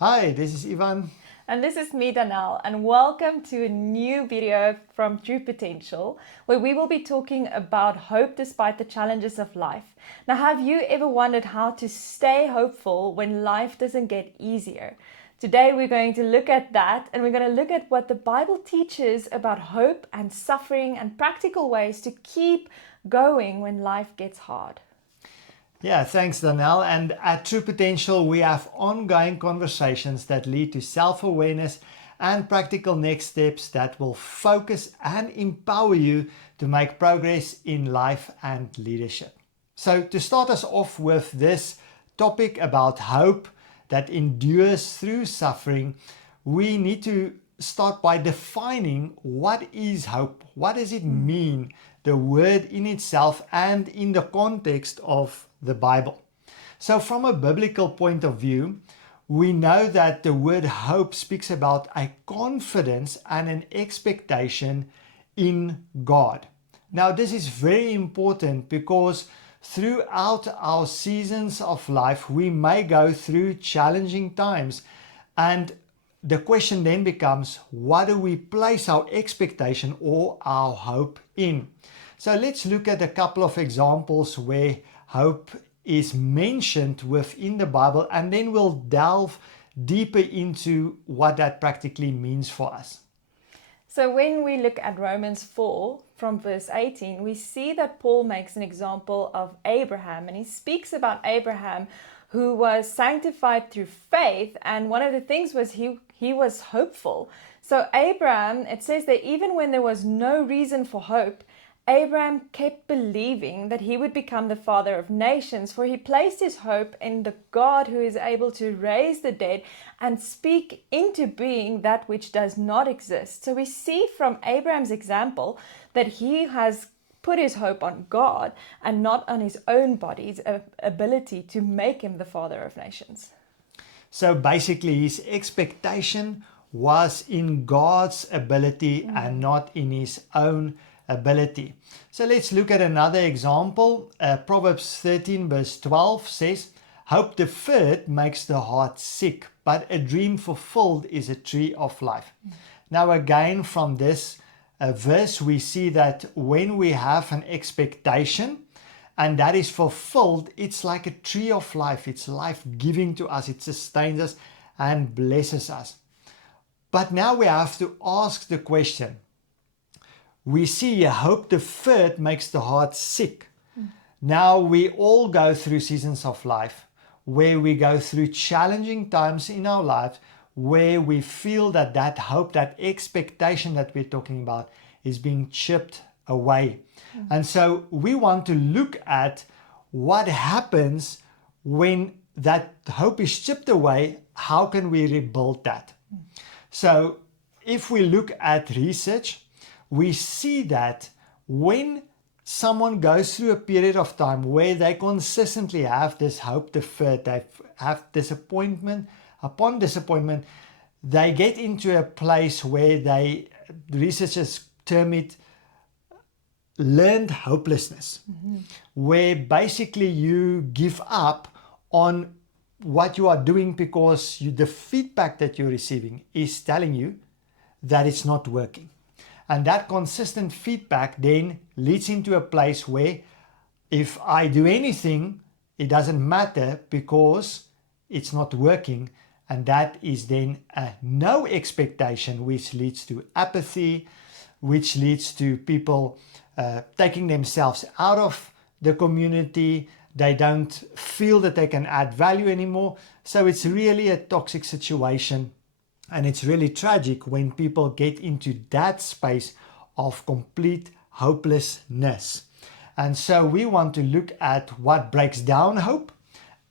Hi, this is Ivan. And this is me, Danelle, and welcome to a new video from True Potential, where we will be talking about hope despite the challenges of life. Now, have you ever wondered how to stay hopeful when life doesn't get easier? Today, we're going to look at that, and we're going to look at what the Bible teaches about hope and suffering and practical ways to keep going when life gets hard. Yeah, thanks, Danelle. And at True Potential, we have ongoing conversations that lead to self awareness and practical next steps that will focus and empower you to make progress in life and leadership. So, to start us off with this topic about hope that endures through suffering, we need to start by defining what is hope. What does it mean, the word in itself and in the context of the Bible? So, from a biblical point of view, we know that the word hope speaks about a confidence and an expectation in God. Now, this is very important because throughout our seasons of life, we may go through challenging times. And the question then becomes, what do we place our expectation or our hope in? So let's look at a couple of examples where hope is mentioned within the Bible, and then we'll delve deeper into what that practically means for us. So when we look at Romans 4 from verse 18, we see that Paul makes an example of Abraham, and he speaks about Abraham who was sanctified through faith, and one of the things was he was hopeful. So Abraham, it says that even when there was no reason for hope, Abraham kept believing that he would become the father of nations, for he placed his hope in the God who is able to raise the dead and speak into being that which does not exist. So we see from Abraham's example that he has put his hope on God and not on his own body's ability to make him the father of nations. So basically, his expectation was in God's ability and not in his own ability. So let's look at another example. Proverbs 13 verse 12 says, "Hope deferred makes the heart sick, but a dream fulfilled is a tree of life." Now again, from this verse, we see that when we have an expectation and that is fulfilled, it's like a tree of life. It's life-giving to us. It sustains us and blesses us. But now we have to ask the question, we see a hope deferred makes the heart sick. Now we all go through seasons of life where we go through challenging times in our lives where we feel that that hope, that expectation that we're talking about is being chipped away. And so we want to look at what happens when that hope is chipped away. How can we rebuild that? So if we look at research, we see that when someone goes through a period of time where they consistently have this hope deferred, they have disappointment upon disappointment, they get into a place where researchers term it learned hopelessness, where basically you give up on what you are doing because the feedback that you're receiving is telling you that it's not working. And that consistent feedback then leads into a place where if I do anything, it doesn't matter because it's not working. And that is then a no expectation, which leads to apathy, which leads to people taking themselves out of the community. They don't feel that they can add value anymore. So it's really a toxic situation. And it's really tragic when people get into that space of complete hopelessness. And so we want to look at what breaks down hope.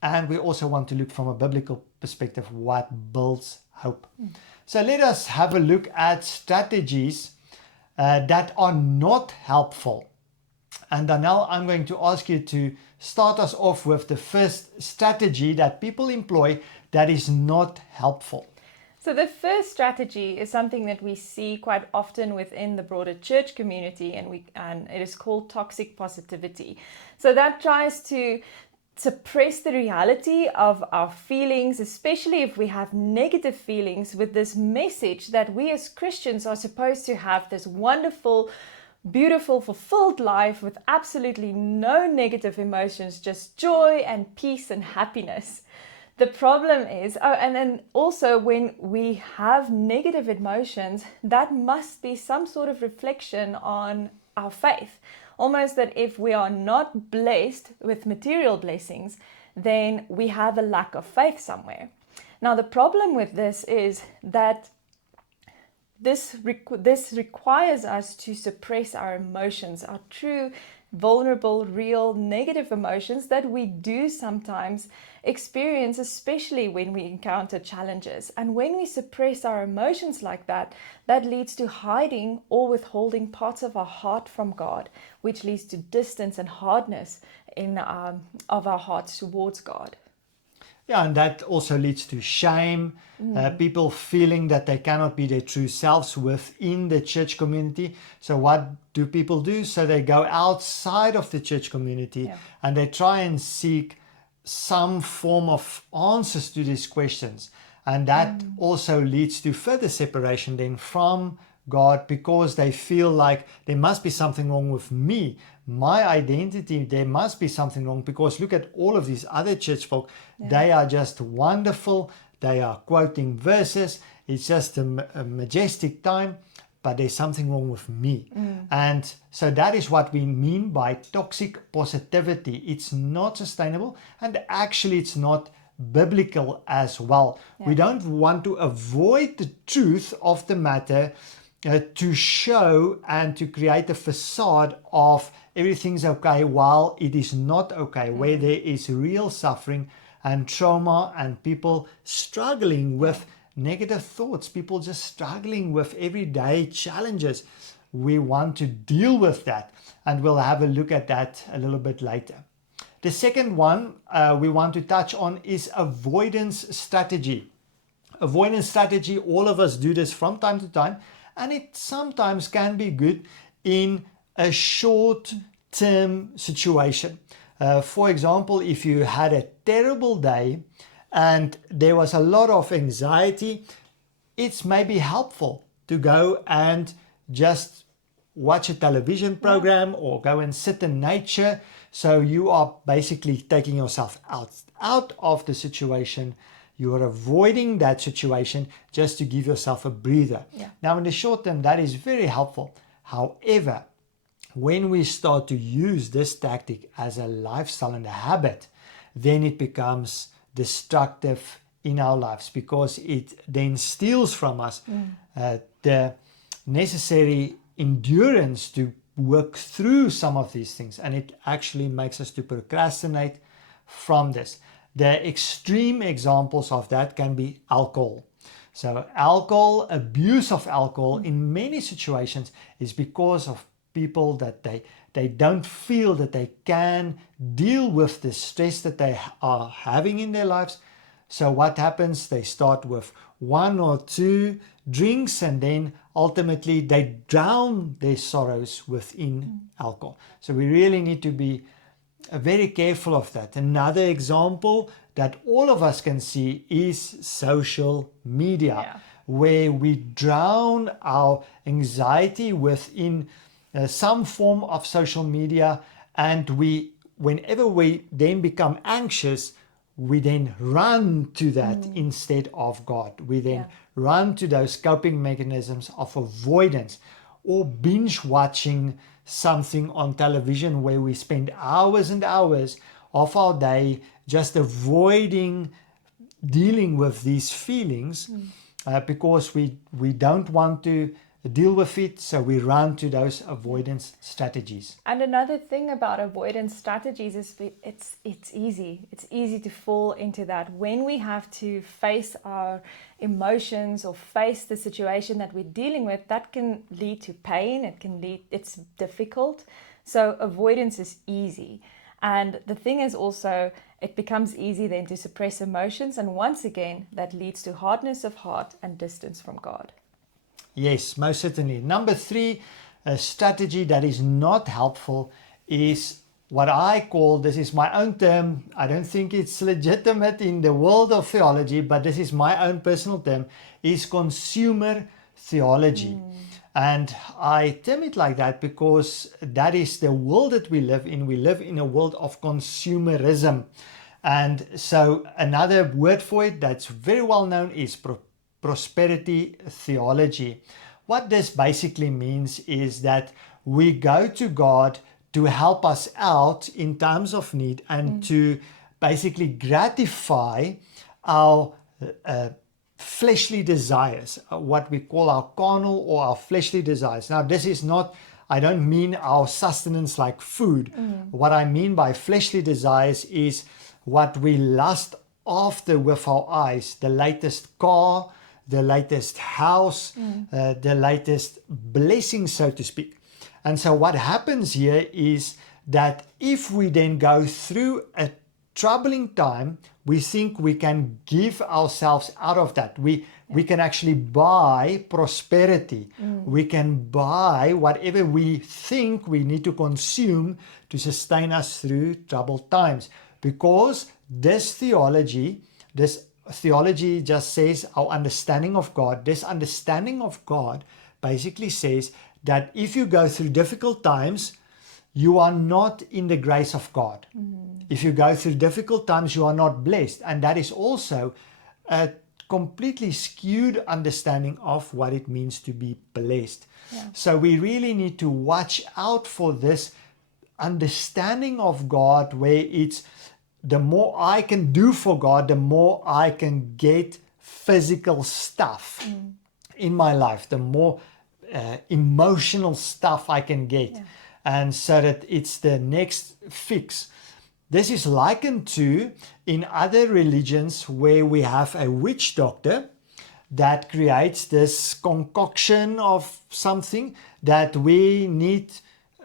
And we also want to look from a biblical perspective what builds hope. So let us have a look at strategies that are not helpful. And Danelle, I'm going to ask you to start us off with the first strategy that people employ that is not helpful. So the first strategy is something that we see quite often within the broader church community, and it is called toxic positivity. So that tries to suppress the reality of our feelings, especially if we have negative feelings, with this message that we as Christians are supposed to have this wonderful, beautiful, fulfilled life with absolutely no negative emotions, just joy and peace and happiness. The problem is, and then also when we have negative emotions, that must be some sort of reflection on our faith. Almost that if we are not blessed with material blessings, then we have a lack of faith somewhere. Now, the problem with this is that this requires us to suppress our emotions, our true, vulnerable, real, negative emotions that we do sometimes experience, especially when we encounter challenges. And when we suppress our emotions like that, that leads to hiding or withholding parts of our heart from God, which leads to distance and hardness of our hearts towards God. Yeah, and that also leads to shame, people feeling that they cannot be their true selves within the church community. So what do people do? So they go outside of the church community and they try and seek some form of answers to these questions. And that also leads to further separation then from God, because they feel like there must be something wrong with me, my identity, there must be something wrong, because look at all of these other church folk, they are just wonderful, they are quoting verses, it's just a majestic time, but there's something wrong with me. And so that is what we mean by toxic positivity. It's not sustainable, and actually it's not biblical as well. We don't want to avoid the truth of the matter to show and to create a facade of everything's okay while it is not okay, where there is real suffering and trauma and people struggling with negative thoughts, people just struggling with everyday challenges. We want to deal with that, and we'll have a look at that a little bit later. The second one we want to touch on is avoidance strategy. Avoidance strategy, all of us do this from time to time, and it sometimes can be good in a short-term situation. For example, if you had a terrible day and there was a lot of anxiety, it's maybe helpful to go and just watch a television program or go and sit in nature. So you are basically taking yourself out of the situation. You are avoiding that situation just to give yourself a breather. Now, in the short term, that is very helpful. However, when we start to use this tactic as a lifestyle and a habit, then it becomes destructive in our lives, because it then steals from us the necessary endurance to work through some of these things, and it actually makes us to procrastinate from this. The extreme examples of that can be alcohol. So alcohol, abuse of alcohol in many situations is because of people that they don't feel that they can deal with the stress that they are having in their lives. So what happens? They start with 1 or 2 drinks, and then ultimately they drown their sorrows within alcohol. So we really need to be very careful of that. Another example that all of us can see is social media, where we drown our anxiety within some form of social media, and whenever we then become anxious, we then run to that instead of God. We then run to those coping mechanisms of avoidance, or binge watching something on television where we spend hours and hours of our day just avoiding dealing with these feelings because we don't want to deal with it, so we run to those avoidance strategies. And another thing about avoidance strategies is it's easy. It's easy to fall into that when we have to face our emotions or face the situation that we're dealing with. That can lead to pain. It's difficult. So avoidance is easy. And the thing is also, it becomes easy then to suppress emotions, and once again that leads to hardness of heart and distance from God. Yes, most certainly. Number 3, a strategy that is not helpful is what I call, this is my own term, I don't think it's legitimate in the world of theology, but this is my own personal term, is consumer theology. And I term it like that because that is the world that we live in. We live in a world of consumerism. And so another word for it that's very well known is prosperity theology. What this basically means is that we go to God to help us out in times of need and to basically gratify our fleshly desires, what we call our carnal or our fleshly desires. Now, this is not, I don't mean our sustenance like food. What I mean by fleshly desires is what we lust after with our eyes, the latest car, the latest house, the latest blessing, so to speak. And so what happens here is that if we then go through a troubling time, we think we can give ourselves out of that. We can actually buy prosperity. We can buy whatever we think we need to consume to sustain us through troubled times. Because this theology just says our understanding of God. This understanding of God basically says that if you go through difficult times, you are not in the grace of God. If you go through difficult times, you are not blessed. And that is also a completely skewed understanding of what it means to be blessed. So we really need to watch out for this understanding of God, where it's the more I can do for God, the more I can get physical stuff in my life, the more emotional stuff I can get. And so that it's the next fix. This is likened to in other religions where we have a witch doctor that creates this concoction of something that we need,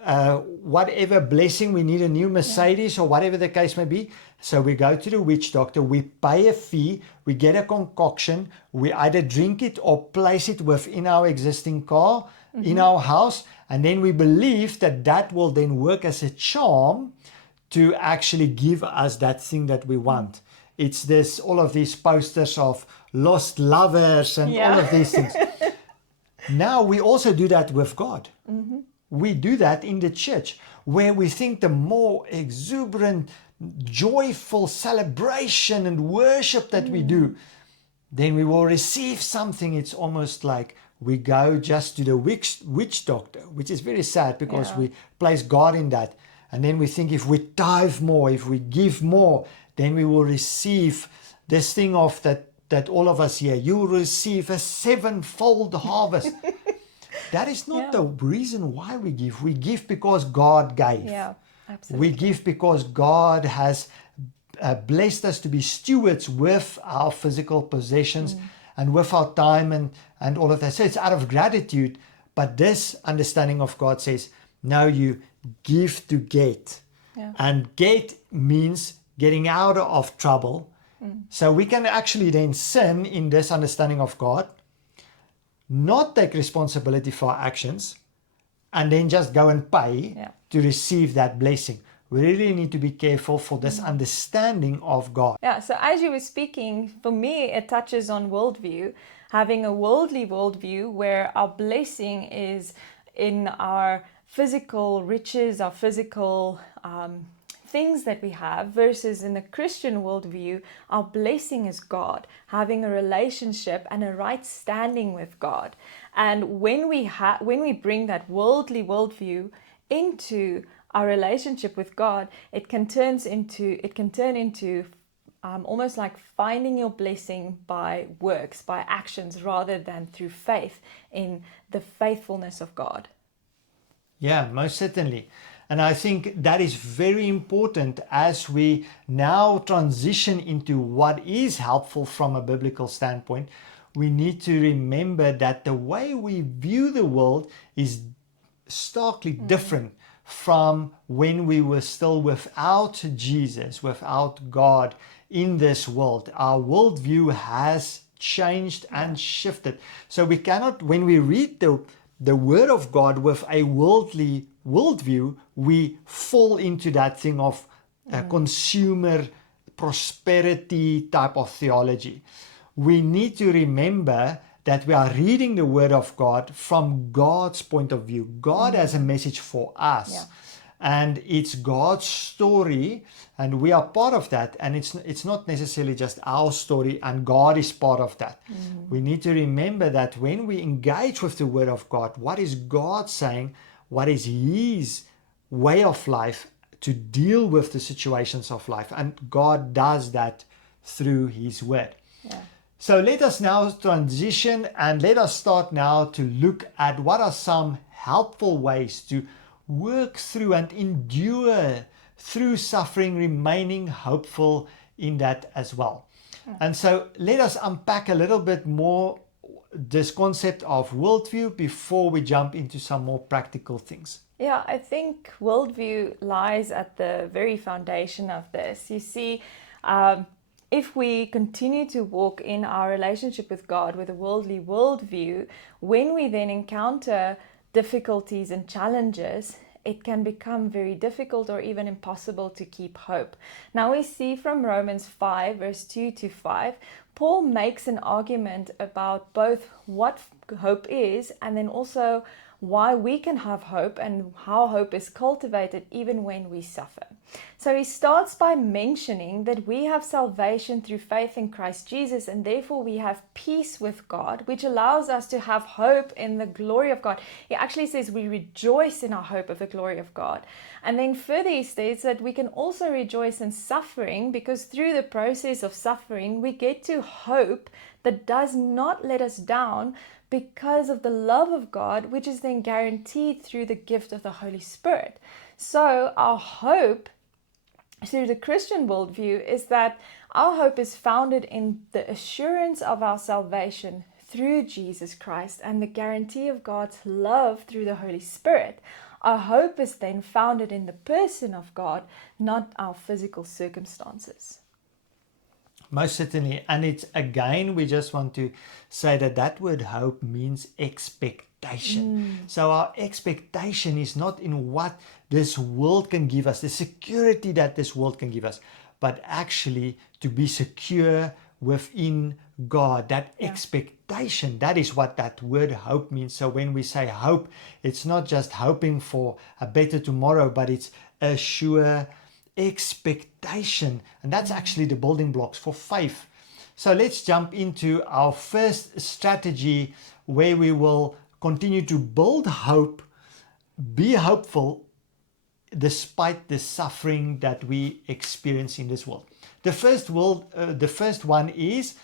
whatever blessing, we need a new Mercedes or whatever the case may be. So we go to the witch doctor, we pay a fee, we get a concoction, we either drink it or place it within our existing car, in our house, and then we believe that that will then work as a charm to actually give us that thing that we want. It's this, all of these posters of lost lovers and all of these things. Now we also do that with God. We do that in the church, where we think the more exuberant, joyful celebration and worship that we do, then we will receive something. It's almost like we go just to the witch doctor, which is very sad because we place God in that. And then we think if we tithe more, if we give more, then we will receive this thing of that all of us here, you will receive a sevenfold harvest. That is not the reason why we give. We give because God gave. Yeah, absolutely. We give because God has blessed us to be stewards with our physical possessions and with our time and all of that. So it's out of gratitude. But this understanding of God says, no, you give to get. And get means getting out of trouble. So we can actually then sin in this understanding of God, not take responsibility for our actions, and then just go and pay to receive that blessing. We really need to be careful for this understanding of God. Yeah, so as you were speaking, for me, it touches on worldview, having a worldly worldview where our blessing is in our physical riches, our physical things that we have, versus in the Christian worldview, our blessing is God, having a relationship and a right standing with God. And when we bring that worldly worldview into our relationship with God, it can turn into almost like finding your blessing by works, by actions, rather than through faith in the faithfulness of God. Yeah, most certainly. And I think that is very important as we now transition into what is helpful from a biblical standpoint. We need to remember that the way we view the world is starkly different from when we were still without Jesus, without God in this world. Our worldview has changed and shifted. So we cannot, when we read the Word of God with a worldly worldview, we fall into that thing of consumer prosperity type of theology. We need to remember that we are reading the Word of God from God's point of view. God has a message for us. Yeah. And it's God's story, and we are part of that. And it's not necessarily just our story, and God is part of that. We need to remember that when we engage with the Word of God, what is God saying? What is His way of life to deal with the situations of life? And God does that through His Word. Yeah. So let us now transition, and let us start now to look at what are some helpful ways to work through and endure through suffering, remaining hopeful in that as well. And so let us unpack a little bit more this concept of worldview before we jump into some more practical things. Yeah, I think worldview lies at the very foundation of this. You see, if we continue to walk in our relationship with God with a worldly worldview, when we then encounter difficulties and challenges, it can become very difficult or even impossible to keep hope. Now we see from Romans 5 verse 2 to 5, Paul makes an argument about both what hope is and then also why we can have hope and how hope is cultivated even when we suffer. So he starts by mentioning that we have salvation through faith in Christ Jesus, and therefore we have peace with God, which allows us to have hope in the glory of God. He actually says we rejoice in our hope of the glory of God. And then further he states that we can also rejoice in suffering, because through the process of suffering we get to hope that does not let us down, because of the love of God, which is then guaranteed through the gift of the Holy Spirit. So our hope through the Christian worldview is that our hope is founded in the assurance of our salvation through Jesus Christ and the guarantee of God's love through the Holy Spirit. Our hope is then founded in the person of God, not our physical circumstances. Most certainly. And it's again, we just want to say that word hope means expectation. So our expectation is not in what this world can give us, the security that this world can give us, but actually to be secure within God. That expectation, that is what that word hope means. So when we say hope, it's not just hoping for a better tomorrow, but it's a sure expectation. And that's actually the building blocks for faith. So let's jump into our first strategy where we will continue to build hope, be hopeful despite the suffering that we experience in this world. The first one is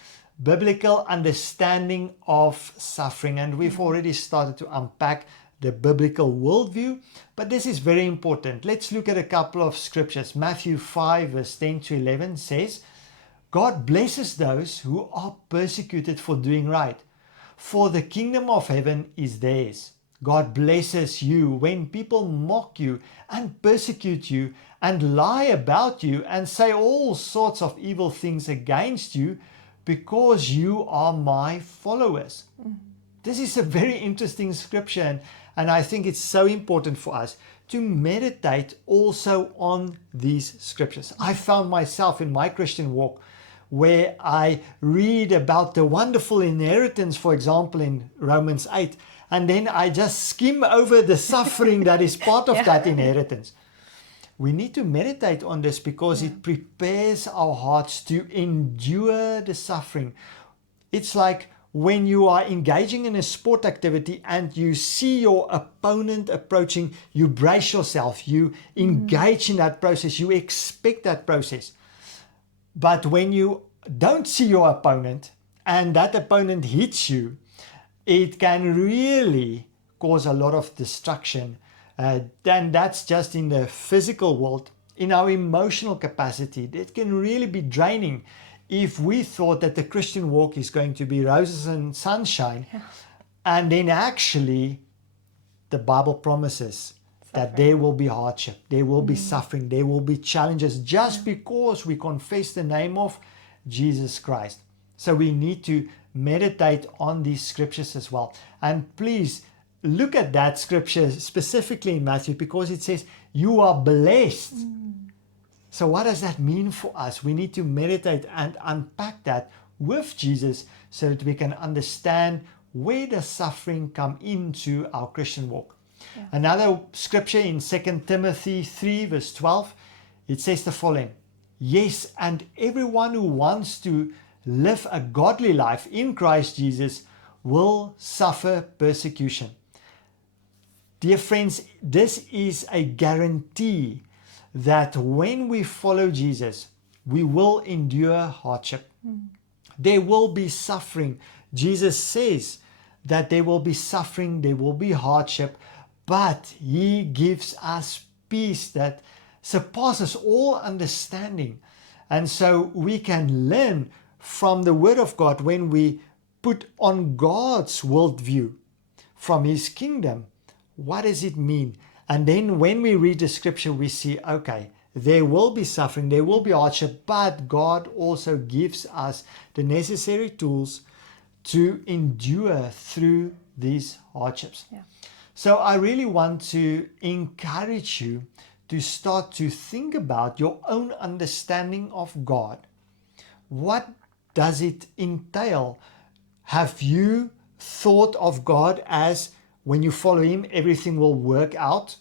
biblical understanding of suffering, and we've already started to unpack the biblical worldview, but this is very important. Let's look at a couple of scriptures. Matthew 5 verse 10 to 11 says, God blesses those who are persecuted for doing right, for the kingdom of heaven is theirs. God blesses you when people mock you and persecute you and lie about you and say all sorts of evil things against you because you are my followers. This is a very interesting scripture, and I think it's so important for us to meditate also on these scriptures. I found myself in my Christian walk where I read about the wonderful inheritance, for example, in Romans 8, and then I just skim over the suffering that is part of that inheritance. We need to meditate on this because it prepares our hearts to endure the suffering. It's like when you are engaging in a sport activity and you see your opponent approaching, you brace yourself, you engage in that process, you expect that process. But when you don't see your opponent and that opponent hits you, it can really cause a lot of destruction. Then that's just in the physical world. In our emotional capacity, it can really be draining if we thought that the Christian walk is going to be roses and sunshine. And then actually the Bible promises that there will be hardship, there will be suffering, there will be challenges just because we confess the name of Jesus Christ. So we need to meditate on these scriptures as well. And please look at that scripture specifically in Matthew because it says, you are blessed. So what does that mean for us? We need to meditate and unpack that with Jesus so that we can understand where does suffering come into our Christian walk. Yeah. Another scripture in 2 Timothy 3 verse 12, it says the following, yes, and everyone who wants to live a godly life in Christ Jesus will suffer persecution. Dear friends, this is a guarantee that when we follow Jesus, we will endure hardship. There will be suffering. Jesus says that there will be suffering, there will be hardship, but He gives us peace that surpasses all understanding. And so we can learn from the Word of God when we put on God's worldview from His kingdom. What does it mean? And then when we read the scripture, we see, okay, there will be suffering, there will be hardship, but God also gives us the necessary tools to endure through these hardships. Yeah. So I really want to encourage you to start to think about your own understanding of God. What does it entail? Have you thought of God as when you follow Him, everything will work out?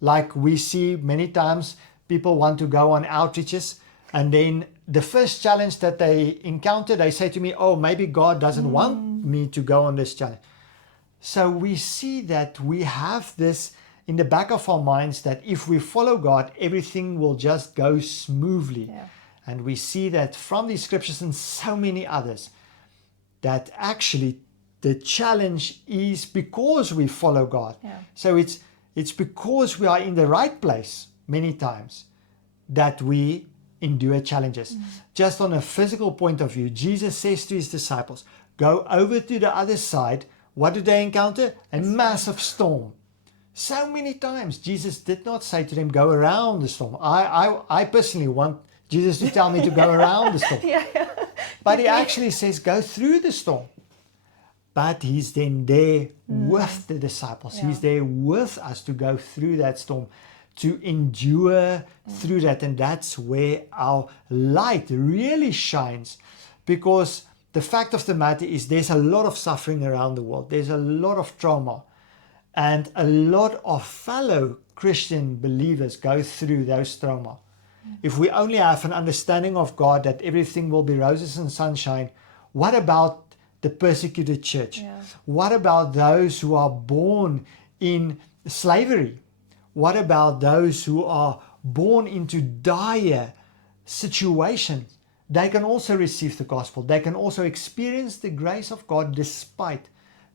Like we see many times people want to go on outreaches, and then the first challenge that they encounter, they say to me, oh, maybe God doesn't want me to go on this challenge. So we see that we have this in the back of our minds that if we follow God, everything will just go smoothly. Yeah. And we see that from these scriptures and so many others, that actually the challenge is because we follow God. Yeah. So it's because we are in the right place many times that we endure challenges. Just on a physical point of view, Jesus says to His disciples, go over to the other side. What do they encounter? A massive storm. So many times Jesus did not say to them, go around the storm. I personally want Jesus to tell me to go around the storm. Yeah. But He actually says, go through the storm. But He's then there with the disciples. Yeah. He's there with us to go through that storm, to endure through that. And that's where our light really shines. Because the fact of the matter is there's a lot of suffering around the world. There's a lot of trauma. And a lot of fellow Christian believers go through those trauma. If we only have an understanding of God that everything will be roses and sunshine, what about the persecuted church? Yeah. What about those who are born in slavery? What about those who are born into dire situations? They can also receive the gospel. They can also experience the grace of God despite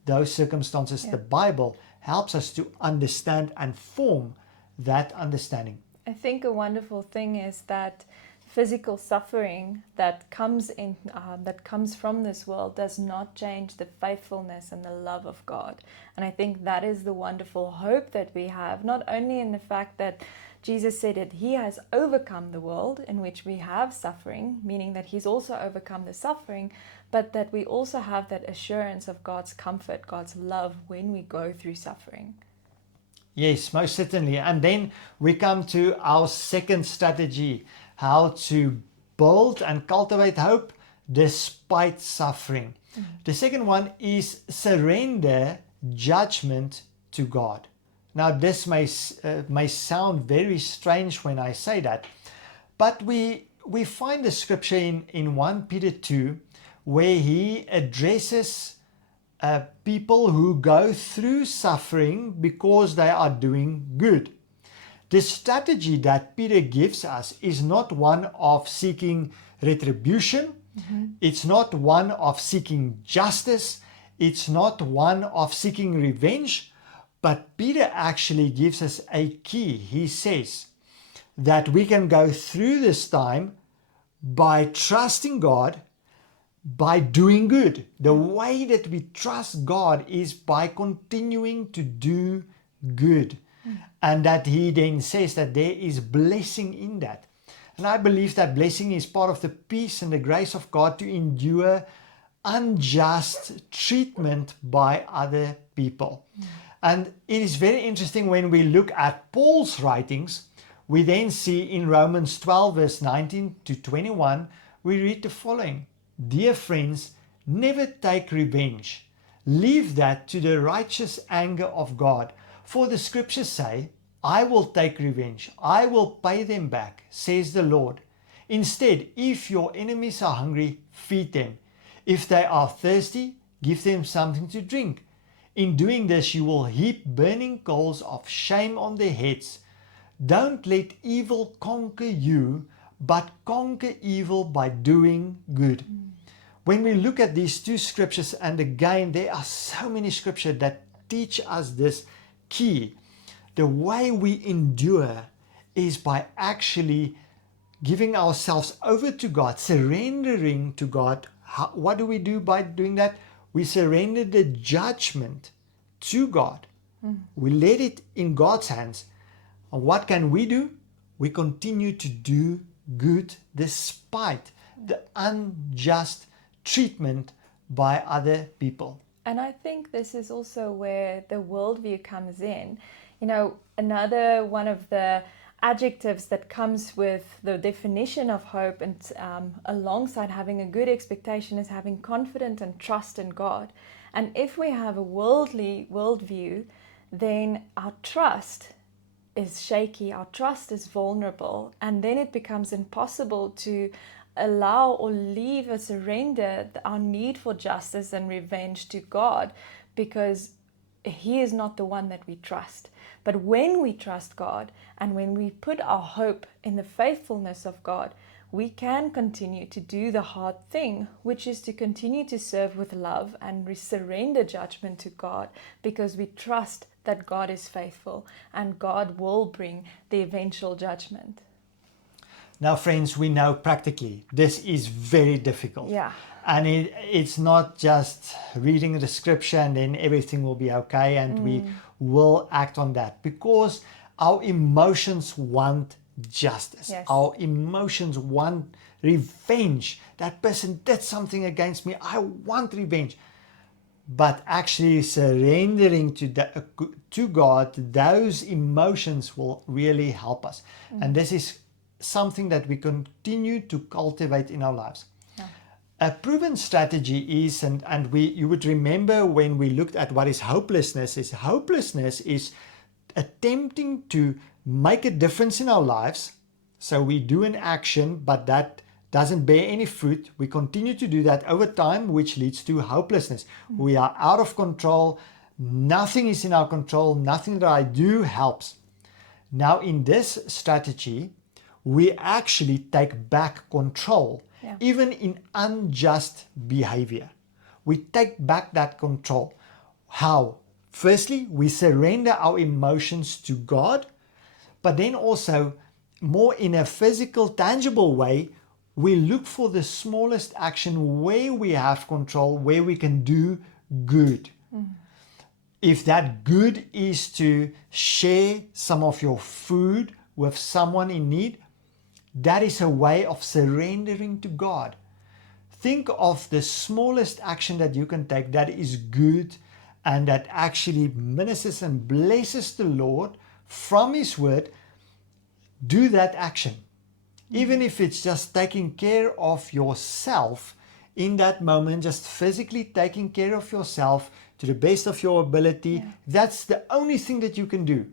those circumstances. Yeah. The Bible helps us to understand and form that understanding. I think a wonderful thing is that physical suffering that comes from this world does not change the faithfulness and the love of God. And I think that is the wonderful hope that we have, not only in the fact that Jesus said that He has overcome the world in which we have suffering, meaning that He's also overcome the suffering, but that we also have that assurance of God's comfort, God's love when we go through suffering. Yes, most certainly. And then we come to our second strategy, how to build and cultivate hope despite suffering. The second one is surrender judgment to God. Now, this may sound very strange when I say that, but we find the scripture in 1 Peter 2 where he addresses people who go through suffering because they are doing good. The strategy that Peter gives us is not one of seeking retribution. It's not one of seeking justice. It's not one of seeking revenge. But Peter actually gives us a key. He says that we can go through this time by trusting God, by doing good. The way that we trust God is by continuing to do good. And that He then says that there is blessing in that. And I believe that blessing is part of the peace and the grace of God to endure unjust treatment by other people. And it is very interesting when we look at Paul's writings, we then see in Romans 12 verse 19 to 21, we read the following: Dear friends, never take revenge. Leave that to the righteous anger of God. For the scriptures say, I will take revenge. I will pay them back, says the Lord. Instead, if your enemies are hungry, feed them. If they are thirsty, give them something to drink. In doing this, you will heap burning coals of shame on their heads. Don't let evil conquer you, but conquer evil by doing good. When we look at these two scriptures, and again, there are so many scriptures that teach us this key. The way we endure is by actually giving ourselves over to God, surrendering to God. What do we do by doing that? We surrender the judgment to God. We let it in God's hands. And what can we do? We continue to do good despite the unjust treatment by other people. And I think this is also where the worldview comes in. You know, another one of the adjectives that comes with the definition of hope and alongside having a good expectation is having confidence and trust in God. And if we have a worldly worldview, then our trust is shaky, our trust is vulnerable, and then it becomes impossible to allow or leave or surrender our need for justice and revenge to God, because He is not the one that we trust. But when we trust God and when we put our hope in the faithfulness of God, we can continue to do the hard thing, which is to continue to serve with love and surrender judgment to God, because we trust that God is faithful and God will bring the eventual judgment. Now, friends, we know practically this is very difficult. Yeah. And it's not just reading the scripture and then everything will be okay and we will act on that, because our emotions want justice. Yes. Our emotions want revenge. That person did something against me. I want revenge. But actually surrendering to God, those emotions will really help us. And this is something that we continue to cultivate in our lives. Yeah. A proven strategy is, and you would remember when we looked at what is hopelessness is attempting to make a difference in our lives. So we do an action, but that doesn't bear any fruit. We continue to do that over time, which leads to hopelessness. We are out of control. Nothing is in our control. Nothing that I do helps. Now, in this strategy, we actually take back control, even in unjust behavior. We take back that control. How? Firstly, we surrender our emotions to God, but then also, more in a physical, tangible way, we look for the smallest action where we have control, where we can do good. If that good is to share some of your food with someone in need, that is a way of surrendering to God. Think of the smallest action that you can take that is good and that actually ministers and blesses the Lord from His word. Do that action. Even if it's just taking care of yourself in that moment, just physically taking care of yourself to the best of your ability, that's the only thing that you can do.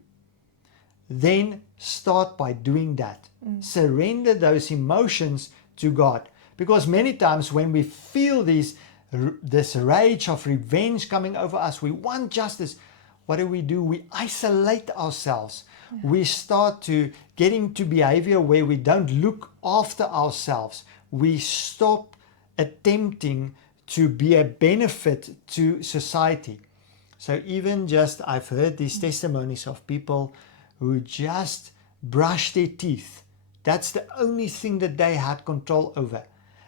Then start by doing that. Surrender those emotions to God. Because many times when we feel this rage of revenge coming over us, we want justice. What do? We isolate ourselves. We start to get into behavior where we don't look after ourselves. We stop attempting to be a benefit to society. So even just, I've heard these testimonies of people who just brush their teeth. That's the only thing that they had control over.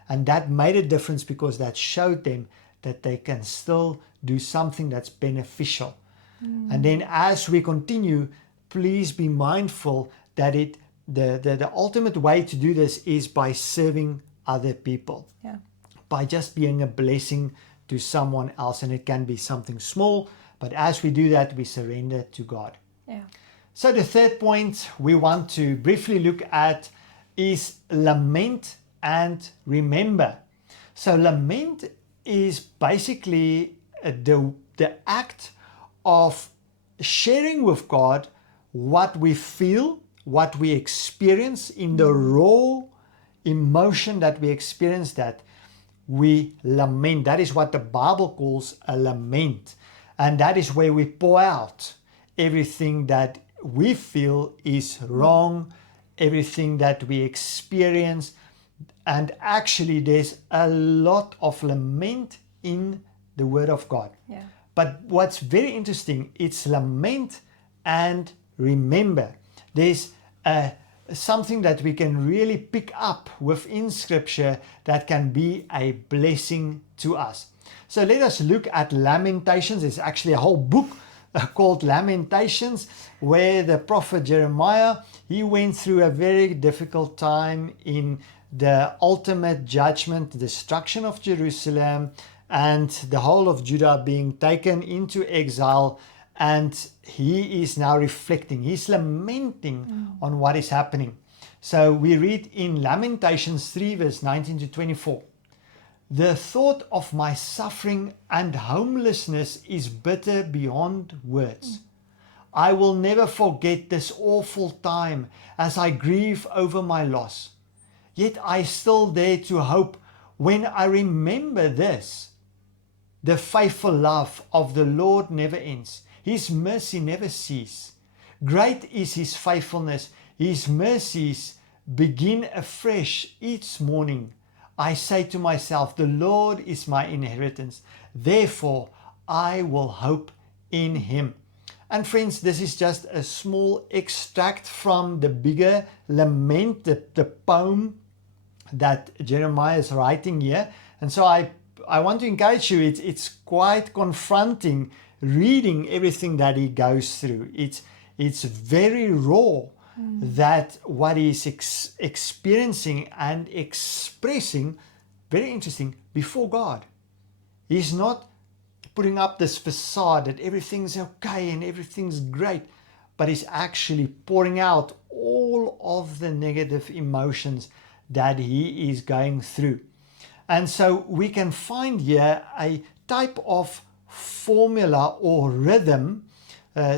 And that made a difference, because that showed them that they can still do something that's beneficial. And then as we continue, please be mindful that the ultimate way to do this is by serving other people. Yeah. By just being a blessing to someone else. And it can be something small, But as we do that, we surrender to God. Yeah. So the third point we want to briefly look at is lament and remember. So lament is basically the act of sharing with God what we feel, what we experience in the raw emotion that we experience, that we lament. That is what the Bible calls a lament. And that is where we pour out everything that we feel is wrong, everything that we experience. And actually, there's a lot of lament in the Word of God. Yeah. But what's very interesting, it's lament and remember. There's something that we can really pick up within Scripture that can be a blessing to us. So let us look at Lamentations. There's actually a whole book called Lamentations, where the prophet Jeremiah, he went through a very difficult time in the ultimate judgment, the destruction of Jerusalem, and the whole of Judah being taken into exile. And he is now reflecting, he's lamenting on what is happening. So we read in Lamentations 3 verse 19 to 24. The thought of my suffering and homelessness is bitter beyond words. I will never forget this awful time as I grieve over my loss. Yet I still dare to hope when I remember this. The faithful love of the Lord never ends. His mercy never ceases. Great is His faithfulness. His mercies begin afresh each morning. I say to myself, the Lord is my inheritance. Therefore, I will hope in Him. And friends, this is just a small extract from the bigger lament, the poem that Jeremiah is writing here. And so I want to encourage you, it's quite confronting reading everything that he goes through. It's very raw that what he's experiencing and expressing, very interesting, before God. He's not putting up this facade that everything's okay and everything's great, but he's actually pouring out all of the negative emotions that he is going through. And so we can find here a type of formula or rhythm,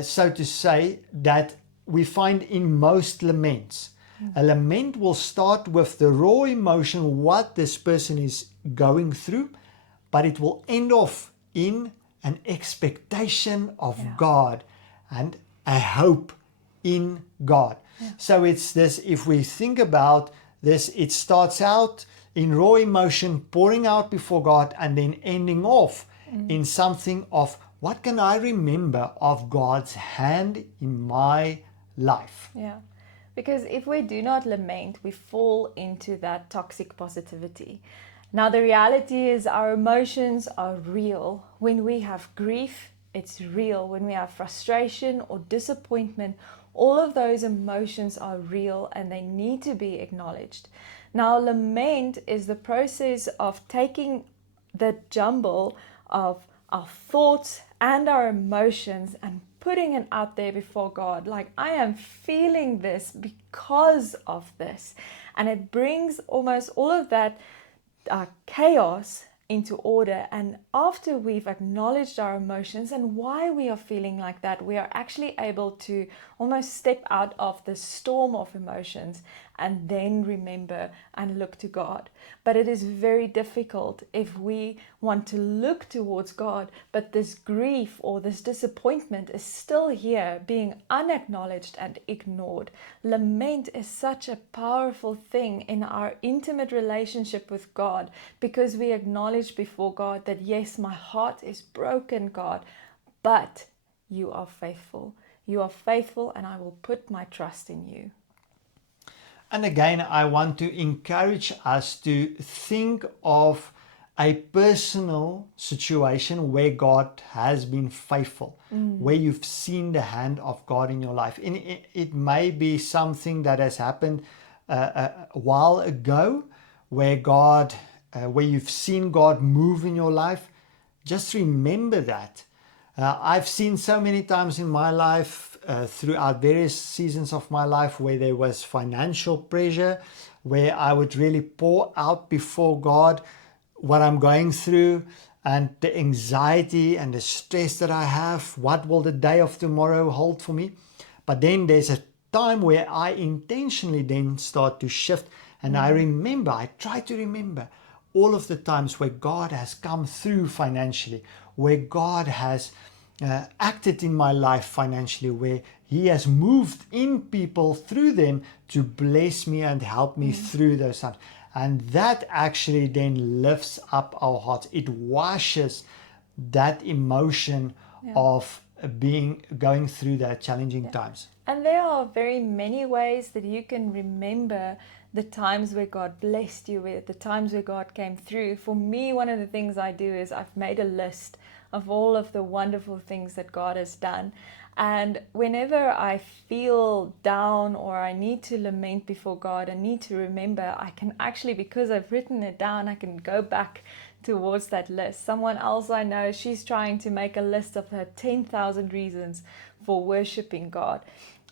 so to say, that we find in most laments. A lament will start with the raw emotion, what this person is going through, but it will end off in an expectation of God and a hope in God. So it's this, if we think about this, it starts out in raw emotion, pouring out before God, and then ending off in something of, what can I remember of God's hand in my life? Yeah. Because if we do not lament, we fall into that toxic positivity. Now, the reality is our emotions are real. When we have grief, it's real. When we have frustration or disappointment, all of those emotions are real and they need to be acknowledged. Now, lament is the process of taking the jumble of our thoughts and our emotions and putting it out there before God. Like, I am feeling this because of this. And it brings almost all of that chaos into order. And after we've acknowledged our emotions and why we are feeling like that, we are actually able to almost step out of the storm of emotions and then remember and look to God. But it is very difficult if we want to look towards God, but this grief or this disappointment is still here, being unacknowledged and ignored. Lament is such a powerful thing in our intimate relationship with God, because we acknowledge before God that, yes, my heart is broken, God, but you are faithful. You are faithful, and I will put my trust in you. And again, I want to encourage us to think of a personal situation where God has been faithful, where you've seen the hand of God in your life. And it may be something that has happened a while ago, where you've seen God move in your life. Just remember that. I've seen so many times in my life, throughout various seasons of my life, where there was financial pressure, where I would really pour out before God what I'm going through and the anxiety and the stress that I have. What will the day of tomorrow hold for me? But then there's a time where I intentionally then start to shift, and I try to remember all of the times where God has come through financially, where God has acted in my life financially, where He has moved in people through them to bless me and help me through those times. And that actually then lifts up our hearts. It washes that emotion of going through that challenging times. And there are very many ways that you can remember the times where God blessed you, with the times where God came through. For me, one of the things I do is I've made a list of all of the wonderful things that God has done. And whenever I feel down or I need to lament before God, I need to remember, I can actually, because I've written it down, I can go back towards that list. Someone else I know, she's trying to make a list of her 10,000 reasons for worshiping God.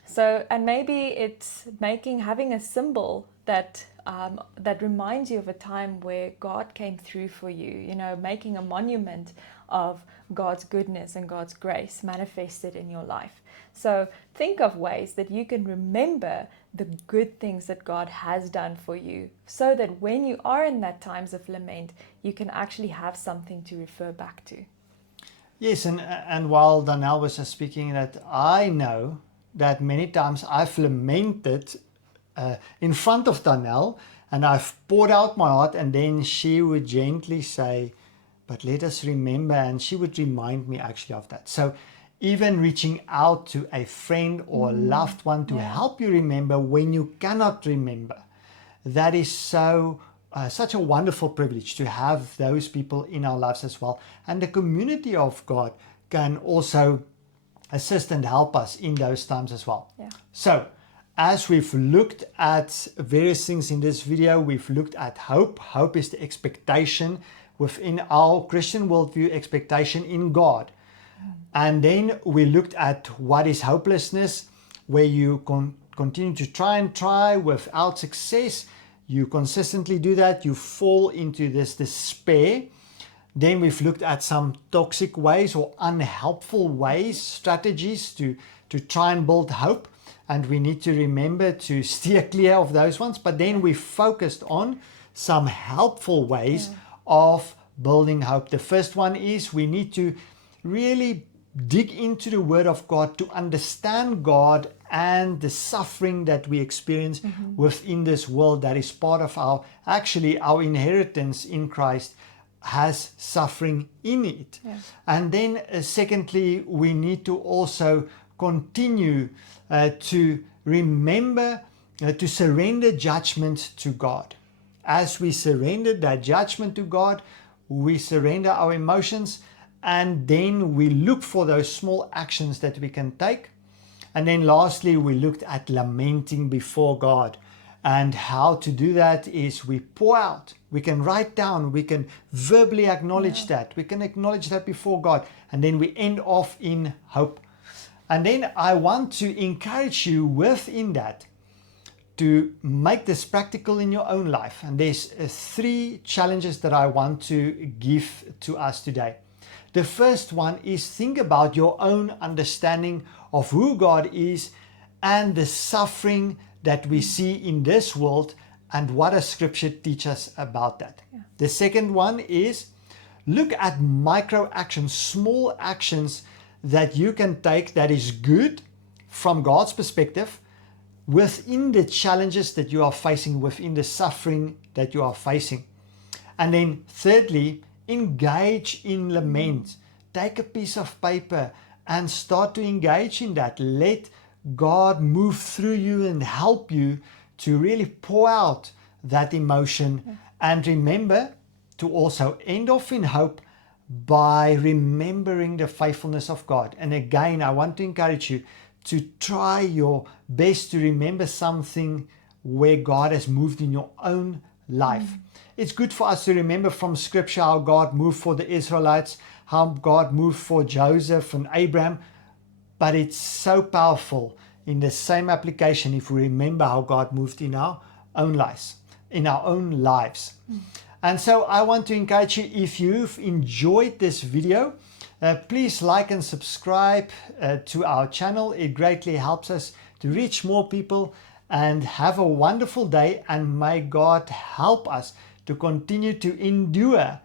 So, and maybe it's having a symbol that that reminds you of a time where God came through for you, you know, making a monument of God's goodness and God's grace manifested in your life. So think of ways that you can remember the good things that God has done for you, so that when you are in that times of lament, you can actually have something to refer back to. Yes, and while Danielle was just speaking, that I know that many times I've lamented in front of Danielle, and I've poured out my heart, and then she would gently say, but let us remember, and she would remind me actually of that. So even reaching out to a friend or a loved one to help you remember when you cannot remember, that is such a wonderful privilege to have those people in our lives as well. And the community of God can also assist and help us in those times as well. Yeah. So as we've looked at various things in this video, we've looked at hope. Hope is the expectation within our Christian worldview, expectation in God. And then we looked at what is hopelessness, where you continue to try without success. You consistently do that, you fall into this despair. Then we've looked at some toxic ways or unhelpful ways, strategies to try and build hope. And we need to remember to steer clear of those ones. But then we focused on some helpful ways of building hope. The first one is we need to really dig into the Word of God to understand God and the suffering that we experience within this world that is part of our inheritance in Christ has suffering in it. Yeah. And then secondly, we need to also continue to remember to surrender judgment to God. As we surrender that judgment to God, we surrender our emotions, and then we look for those small actions that we can take. And then lastly, we looked at lamenting before God. And how to do that is we pour out, we can write down, we can verbally acknowledge that, we can acknowledge that before God, and then we end off in hope. And then I want to encourage you within that to make this practical in your own life. And there's 3 challenges that I want to give to us today. The first one is think about your own understanding of who God is and the suffering that we see in this world, and what does Scripture teach us about that. Yeah. The second one is look at micro actions, small actions that you can take that is good from God's perspective within the challenges that you are facing, within the suffering that you are facing. And then thirdly, engage in lament. Take a piece of paper and start to engage in that. Let God move through you and help you to really pour out that emotion. Yeah. And remember to also end off in hope by remembering the faithfulness of God. And again, I want to encourage you to try your best to remember something where God has moved in your own life. It's good for us to remember from Scripture how God moved for the Israelites, how God moved for Joseph and Abraham, but it's so powerful in the same application if we remember how God moved in our own lives, And so I want to encourage you, if you've enjoyed this video, please like and subscribe to our channel. It greatly helps us to reach more people. And have a wonderful day, and may God help us to continue to endure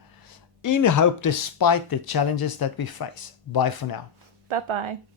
in hope despite the challenges that we face. Bye for now. Bye-bye.